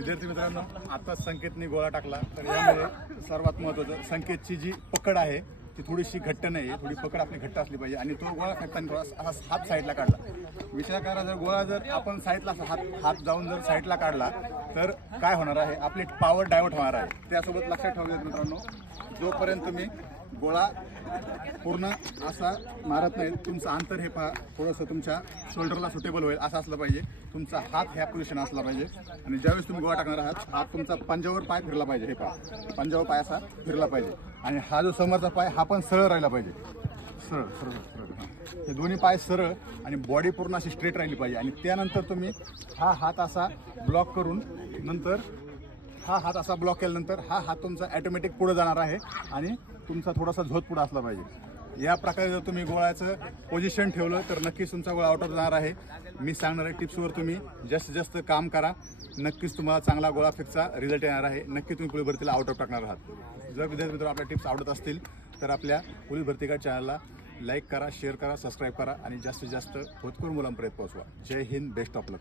विद्यार्थी मित्रांनो आता संकेतने गोळा टाकला. तर यामध्ये सर्वात महत्वाचं संकेतची जी पकड आहे ती थोडीशी घट्ट नाही आहे. थोडी पकड आपली घट्ट असली पाहिजे. आणि तो गोळा फेकताना थोडा असा हात साईडला काढला. विचार करा जर गोळा जर आपण साईडला असा हात हात जाऊन जर साईडला काढला तर काय होणार आहे? आपली पॉवर डायवर्ट होणार आहे. त्यासोबत लक्षात ठेवूयात मित्रांनो जोपर्यंत तुम्ही गोळा पूर्ण असा मारत नाही तुमचं अंतर हे पहा. थोडंसं तुमच्या शोल्डरला सुटेबल होईल असं असलं पाहिजे. तुमचा हात ह्या पोझिशन असला पाहिजे. आणि ज्यावेळेस तुम्ही गोळा टाकणार आहात हात तुमचा पंजावर पाय फिरला पाहिजे. हे पहा. पंजावर पाय असा फिरला पाहिजे. आणि हा जो समोरचा पाय हा पण सरळ राहिला पाहिजे. सरळ सरळ सरळ. हे. दोन्ही पाय सरळ आणि बॉडी पूर्ण अशी स्ट्रेट राहिली पाहिजे. आणि त्यानंतर तुम्ही हा हात असा ब्लॉक करून नंतर हा हात असा ब्लॉक केल्यानंतर हा हात तुमचा ॲटोमॅटिक पुढे जाणार आहे आणि तुमचा थोडासा झोत पुढे असला पाहिजे. या प्रकारे जर तुम्ही गोळ्याचं पोझिशन ठेवलं तर नक्कीच तुमचा गोळा आउट ऑफ जाणार आहे. मी सांगणाऱ्या टिप्सवर तुम्ही जास्तीत जास्त काम करा. नक्कीच तुम्हाला चांगला गोळा फेकचा रिझल्ट येणार आहे. नक्की तुम्ही पोलीस भरतीला आउट ऑफ टाकणार आहात. जर विद्यार्थी मित्र आपल्या टिप्स आवडत असतील तर आपल्या पोलीस भरती का चॅनलला लाईक करा शेअर करा सबस्क्राईब करा आणि जास्तीत जास्त होतकर मुलांपर्यंत पोहोचवा. जय हिंद बेस्ट ऑफ लक